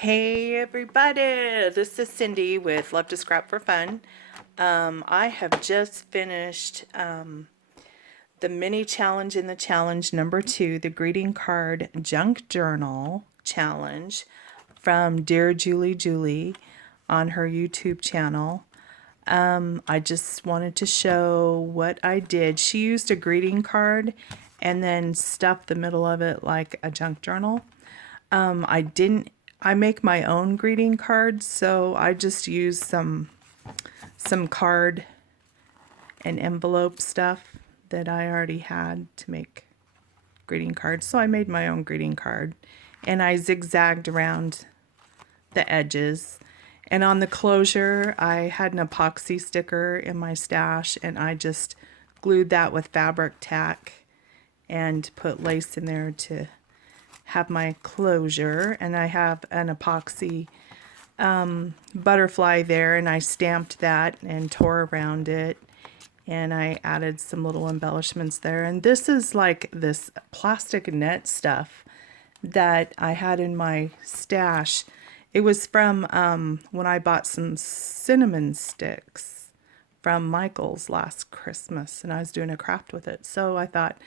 Hey everybody, this is Cindy with Love to Scrap for Fun. I have just finished the mini challenge in the challenge number 2, the greeting card junk journal challenge from Dear Julie on her YouTube channel. I just wanted to show what I did. She used a greeting card and then stuffed the middle of it like a junk journal. I make my own greeting cards, so I just use some card and envelope stuff that I already had to make greeting cards. So I made my own greeting card and I zigzagged around the edges. And on the closure, I had an epoxy sticker in my stash and I just glued that with fabric tack and put lace in there to have my closure. And I have an epoxy butterfly there, and I stamped that and tore around it, and I added some little embellishments there. And this is like this plastic net stuff that I had in my stash. It was from when I bought some cinnamon sticks from Michael's last Christmas, and I was doing a craft with it. So I thought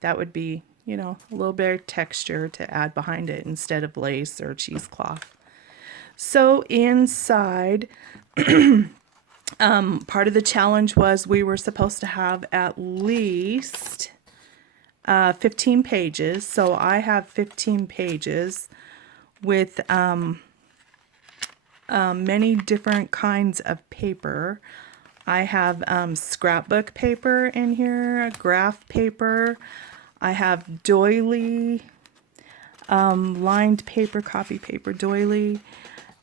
that would be, you know, a little bit of texture to add behind it instead of lace or cheesecloth. So inside, part of the challenge was we were supposed to have at least 15 pages. So I have 15 pages with many different kinds of paper. I have scrapbook paper in here, graph paper. I have doily, lined paper, copy paper, doily.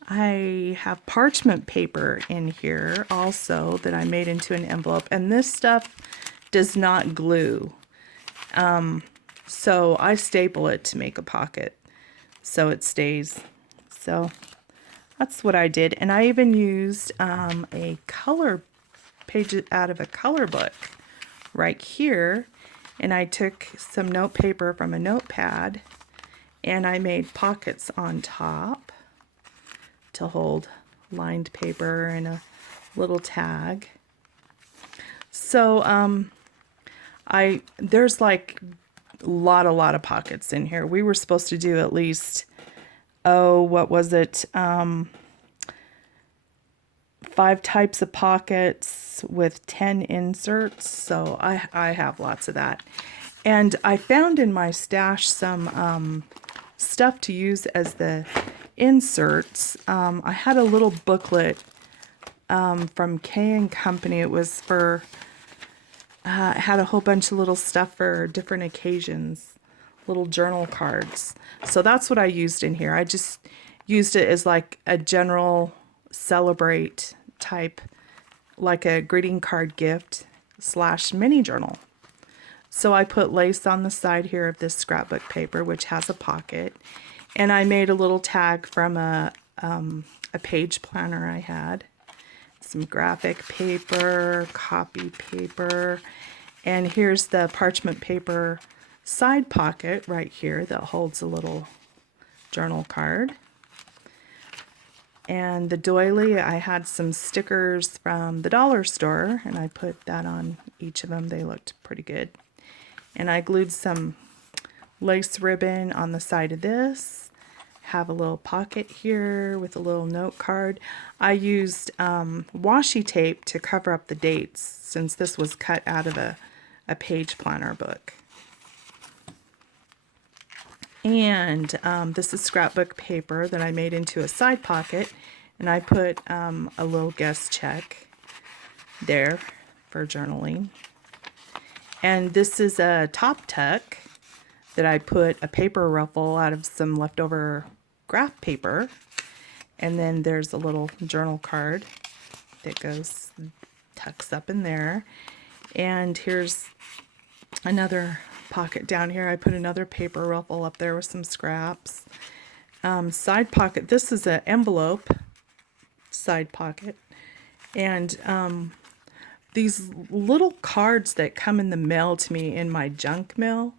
I have parchment paper in here also that I made into an envelope. And this stuff does not glue. So I staple it to make a pocket so it stays. So that's what I did. And I even used a color page out of a color book right here. And I took some note paper from a notepad and I made pockets on top to hold lined paper and a little tag. So there's like a lot of pockets in here. We were supposed to do at least, what was it? 5 types of pockets with 10 inserts. So I have lots of that. And I found in my stash some stuff to use as the inserts. I had a little booklet from K & Company. It was for, it had a whole bunch of little stuff for different occasions, little journal cards. So that's what I used in here. I just used it as like a general celebrate type, like a greeting card gift / mini journal. So I put lace on the side here of this scrapbook paper, which has a pocket, and I made a little tag from a page planner I had, some graphic paper, copy paper, and here's the parchment paper side pocket right here that holds a little journal card. And the doily, I had some stickers from the dollar store, and I put that on each of them. They looked pretty good. And I glued some lace ribbon on the side of this. Have a little pocket here with a little note card. I used washi tape to cover up the dates since this was cut out of a page planner book. And this is scrapbook paper that I made into a side pocket, and I put a little guest check there for journaling. And this is a top tuck that I put a paper ruffle out of some leftover graph paper. And then there's a little journal card that goes, tucks up in there. And here's another pocket down here. I put another paper ruffle up there with some scraps. Side pocket, this is an envelope side pocket. And these little cards that come in the mail to me in my junk mail,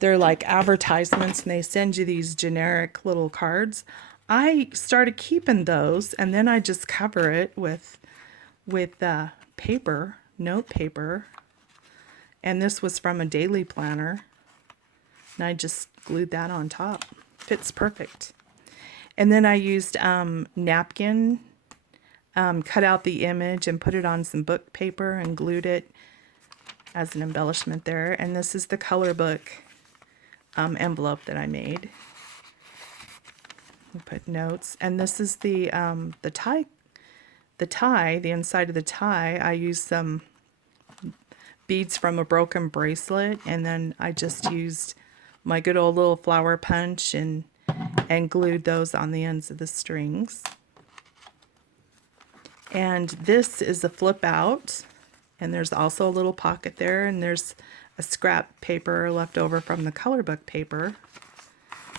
they're like advertisements and they send you these generic little cards. I started keeping those, and then I just cover it with paper, note paper. And this was from a daily planner. And I just glued that on top. Fits perfect. And then I used napkin, cut out the image and put it on some book paper and glued it as an embellishment there. And this is the color book envelope that I made. I put notes. And this is the tie. The inside of the tie, I used some beads from a broken bracelet, and then I just used my good old little flower punch and glued those on the ends of the strings. And this is a flip out, and there's also a little pocket there, and there's a scrap paper left over from the color book paper.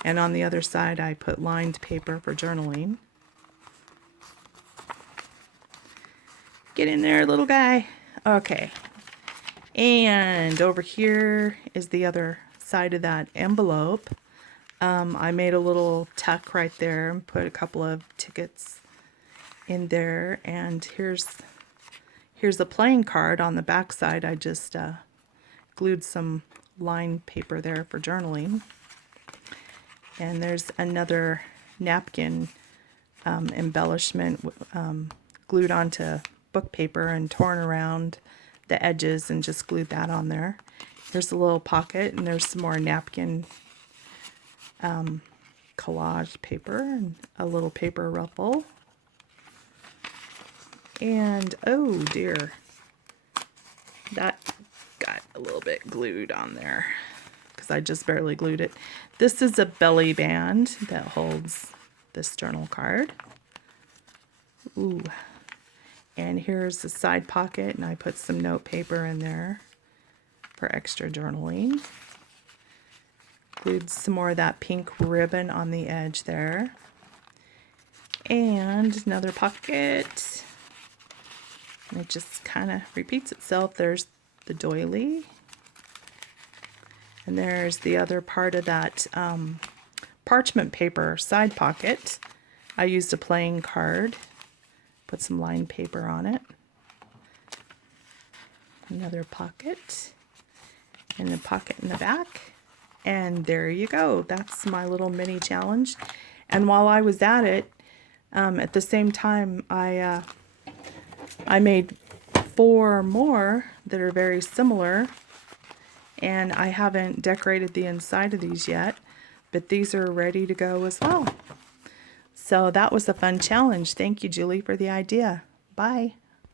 And on the other side I put lined paper for journaling. Get in there, little guy. Okay. And over here is the other side of that envelope. I made a little tuck right there and put a couple of tickets in there. And here's a playing card on the back side. I just glued some lined paper there for journaling. And there's another napkin embellishment glued onto book paper and torn around the edges and just glued that on there. There's a little pocket, and there's some more napkin collage paper and a little paper ruffle. And oh dear, that got a little bit glued on there because I just barely glued it. This is a belly band that holds this journal card. Ooh. And here's the side pocket, and I put some note paper in there for extra journaling. Glued some more of that pink ribbon on the edge there. And another pocket. And it just kind of repeats itself. There's the doily. And there's the other part of that parchment paper side pocket. I used a playing card. Put some lined paper on it. Another pocket. And a pocket in the back. And there you go. That's my little mini challenge. And while I was at it, at the same time, I made 4 more that are very similar. And I haven't decorated the inside of these yet, but these are ready to go as well. So that was a fun challenge. Thank you, Julie, for the idea. Bye.